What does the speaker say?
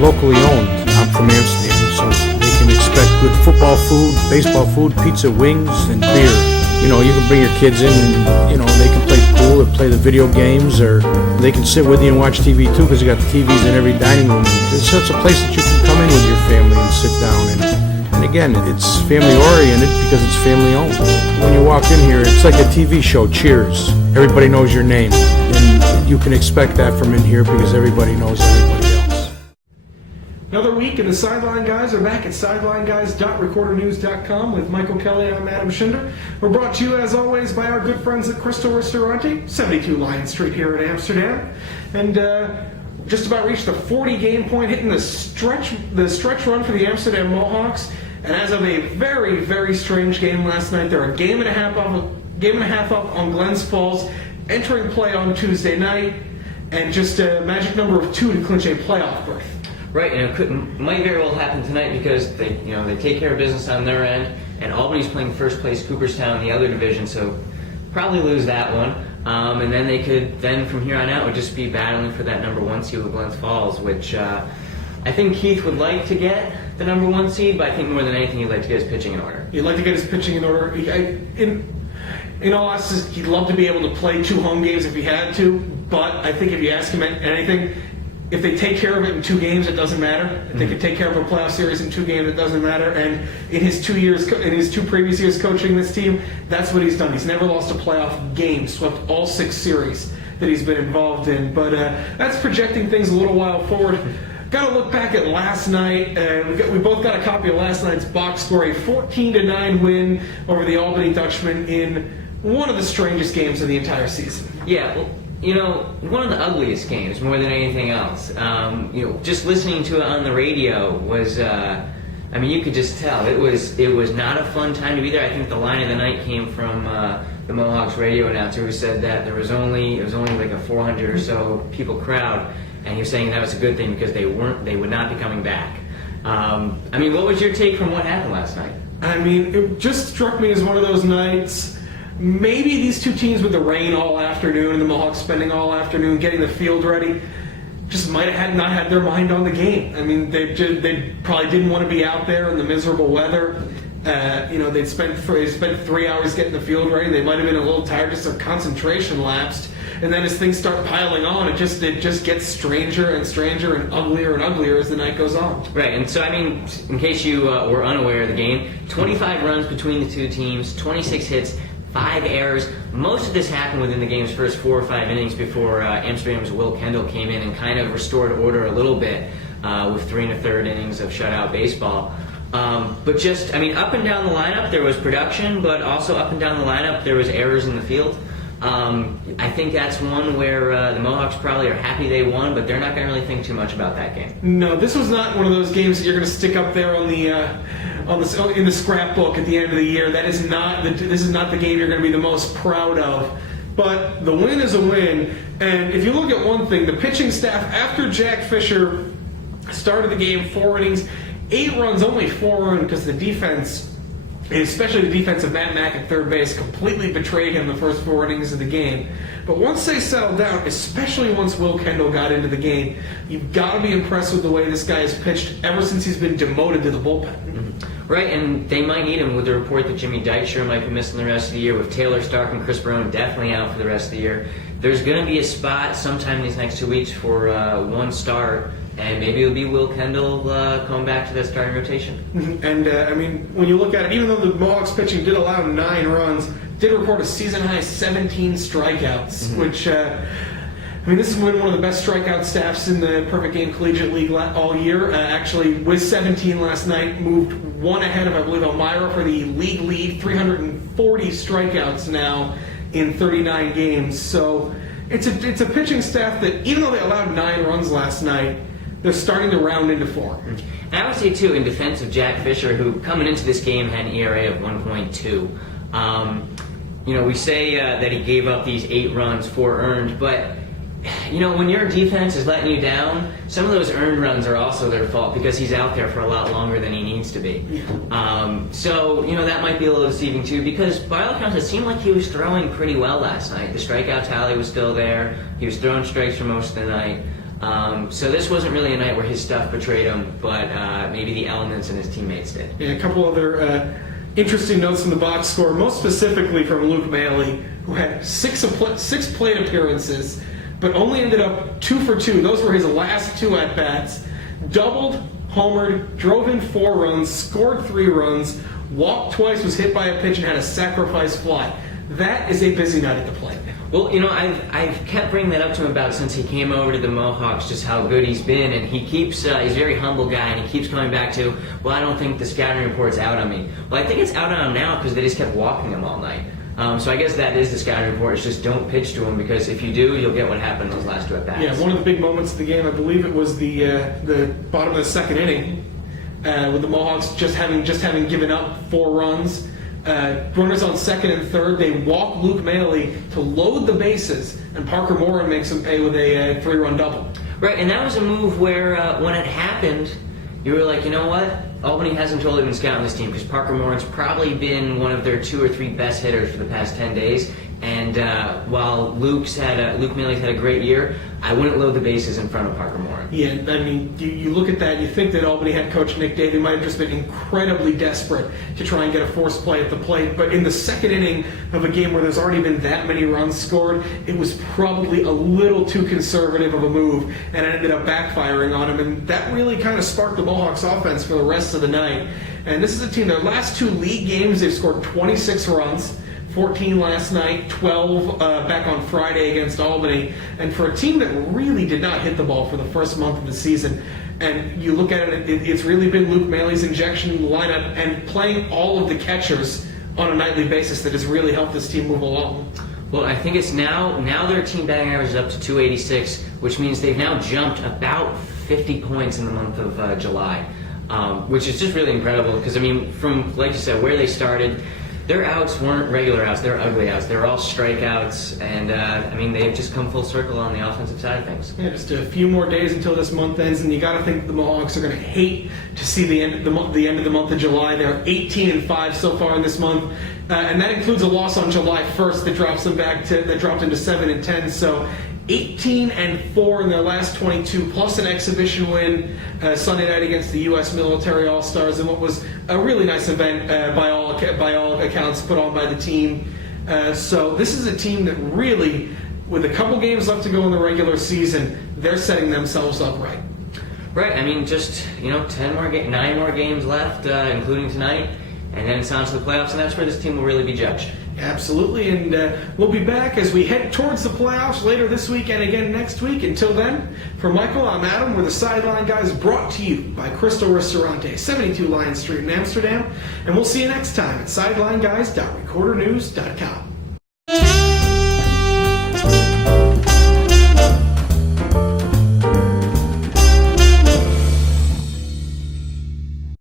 locally owned. I'm from Amsterdam, so they can expect good football food, baseball food, pizza, wings, and beer. You know, you can bring your kids in and, you know, they can play pool or play the video games, or they can sit with you and watch TV too, because you got the TVs in every dining room. It's such a place that you can come in with your family and sit down. And again, it's family oriented because it's family owned. When you walk in here, it's like a TV show, Cheers. Everybody knows your name. And you can expect that from in here because everybody knows everybody else. Another week, and the Sideline Guys are back at sidelineguys.recordernews.com with Michael Kelly. I'm Adam Schinder. We're brought to you, as always, by our good friends at Crystal Ristorante, 72 Lion Street here in Amsterdam. And just about reached the 40-game point, hitting the stretch run for the Amsterdam Mohawks. And as of a very, very strange game last night, they're a game and a half up on Glens Falls, entering play on Tuesday night, and just a magic number of 2 to clinch a playoff berth. Right, and it might very well happen tonight because they take care of business on their end, and Albany's playing first place Cooperstown in the other division, so probably lose that one. And then they could, from here on out, would just be battling for that number 1 seed with Glens Falls, which I think Keith would like to get the number 1 seed, but I think more than anything he'd like to get his pitching in order. He'd like to get his pitching in order. In all honesty, he'd love to be able to play 2 home games if he had to, but I think if you ask him anything, if they take care of it in 2 games, it doesn't matter. If they could take care of a playoff series in 2 games, it doesn't matter. And in his 2 previous years coaching this team, that's what he's done. He's never lost a playoff game, swept all 6 series that he's been involved in. But that's projecting things a little while forward. Got to look back at last night, and we both got a copy of last night's box score, a 14-9 win over the Albany Dutchmen in one of the strangest games of the entire season. Yeah, well, one of the ugliest games more than anything else. Just listening to it on the radio was, you could just tell it was not a fun time to be there. I think the line of the night came from the Mohawks radio announcer, who said that it was only like a 400 or so people crowd, and he was saying that was a good thing because they would not be coming back. What was your take from what happened last night? It just struck me as one of those nights. Maybe these 2 teams with the rain all afternoon and the Mohawks spending all afternoon getting the field ready just might have not had their mind on the game. They probably didn't want to be out there in the miserable weather. They'd spent 3 hours getting the field ready. They might have been a little tired, just their concentration lapsed. And then as things start piling on, it just gets stranger and stranger and uglier as the night goes on. Right, and so, in case you were unaware of the game, 25 runs between the 2 teams, 26 hits, 5 errors. Most of this happened within the game's first 4 or 5 innings before Amsterdam's Will Kendall came in and kind of restored order a little bit with 3 1/3 innings of shutout baseball. But just, up and down the lineup there was production, but also up and down the lineup there was errors in the field. I think that's one where the Mohawks probably are happy they won, but they're not going to really think too much about that game. No, this was not one of those games that you're going to stick up there in the scrapbook at the end of the year. This is not the game you're going to be the most proud of. But the win is a win, and if you look at one thing, the pitching staff after Jack Fisher started the game, 4 innings, 8 runs, only 4 earned because the defense, and especially the defense of Matt Mack at third base, completely betrayed him the first 4 innings of the game. But once they settled down, especially once Will Kendall got into the game, you've got to be impressed with the way this guy has pitched ever since he's been demoted to the bullpen. Mm-hmm. Right, and they might need him with the report that Jimmy Dykstra might be missing the rest of the year, with Taylor Stark and Chris Barone definitely out for the rest of the year. There's going to be a spot sometime in these next 2 weeks for 1 start, and maybe it'll be Will Kendall coming back to that starting rotation. Mm-hmm. And, when you look at it, even though the Mohawks pitching did allow 9 runs, did report a season-high 17 strikeouts, which, this has been one of the best strikeout staffs in the Perfect Game Collegiate League all year. Actually, with 17 last night, moved 1 ahead of, I believe, Elmira for the league lead, 340 strikeouts now in 39 games. So it's a pitching staff that, even though they allowed 9 runs last night, they're starting to round into form. And I would say, too, in defense of Jack Fisher, who coming into this game had an ERA of 1.2. We say that he gave up these 8 runs, 4 earned, but when your defense is letting you down, some of those earned runs are also their fault because he's out there for a lot longer than he needs to be. So that might be a little deceiving too, because by all accounts it seemed like he was throwing pretty well last night. The strikeout tally was still there. He was throwing strikes for most of the night. So this wasn't really a night where his stuff betrayed him, but maybe the elements and his teammates did. Yeah, a couple other interesting notes from the box score, most specifically from Luke Maley, who had six plate appearances, but only ended up 2 for 2. Those were his last 2 at-bats. Doubled, homered, drove in 4 runs, scored 3 runs, walked twice, was hit by a pitch, and had a sacrifice fly. That is a busy night at the plate. Well, I've kept bringing that up to him about since he came over to the Mohawks, just how good he's been, and he keeps, he's a very humble guy, and he keeps coming back to, well, I don't think the scouting report's out on me. Well, I think it's out on him now because they just kept walking him all night. So I guess that is the scouting report. It's just don't pitch to him, because if you do, you'll get what happened in those last 2 at-bats. Yeah, one of the big moments of the game, I believe it was the bottom of the 2nd inning, with the Mohawks just having given up 4 runs. Runners on 2nd and 3rd, they walk Luke Maley to load the bases, and Parker Morin makes him pay with a 3-run double. Right, and that was a move where when it happened, you were like, you know what? Albany hasn't totally been scouting this team, because Parker Morin's probably been one of their 2 or 3 best hitters for the past 10 days. And while Luke Maley's had a great year, I wouldn't load the bases in front of Parker Morin. Yeah, I mean, you look at that, you think that Albany head coach Nick Davey might have just been incredibly desperate to try and get a forced play at the plate. But in the 2nd inning of a game where there's already been that many runs scored, it was probably a little too conservative of a move, and it ended up backfiring on him. And that really kind of sparked the Mohawks offense for the rest of the night. And this is a team, their last 2 league games, they've scored 26 runs. 14 last night, 12 back on Friday against Albany. And for a team that really did not hit the ball for the first month of the season, and you look at it, it's really been Luke Maley's injection in the lineup and playing all of the catchers on a nightly basis that has really helped this team move along. Well, I think it's now their team batting average is up to 286, which means they've now jumped about 50 points in the month of July, which is just really incredible, because, I mean, from, like you said, where they started, their outs weren't regular outs, they're ugly outs. They're all strikeouts, and I mean, they've just come full circle on the offensive side of things. Yeah, just a few more days until this month ends, and you got to think the Mohawks are going to hate to see the end of the month of July. They're 18-5 so far in this month, and that includes a loss on July 1st that drops them that dropped them to 7-10. So 18-4 in their last 22, plus an exhibition win Sunday night against the U.S. Military All-Stars, and what was a really nice event by all accounts put on by the team. So this is a team that really, with a couple games left to go in the regular season, they're setting themselves up right. Right. I mean, just 9 more games left, including tonight, and then it's on to the playoffs, and that's where this team will really be judged. Absolutely, and we'll be back as we head towards the playoffs later this week and again next week. Until then, for Michael, I'm Adam. We're the Sideline Guys, brought to you by Crystal Restaurante, 72 Lion Street in Amsterdam. And we'll see you next time at SidelineGuys.recordernews.com.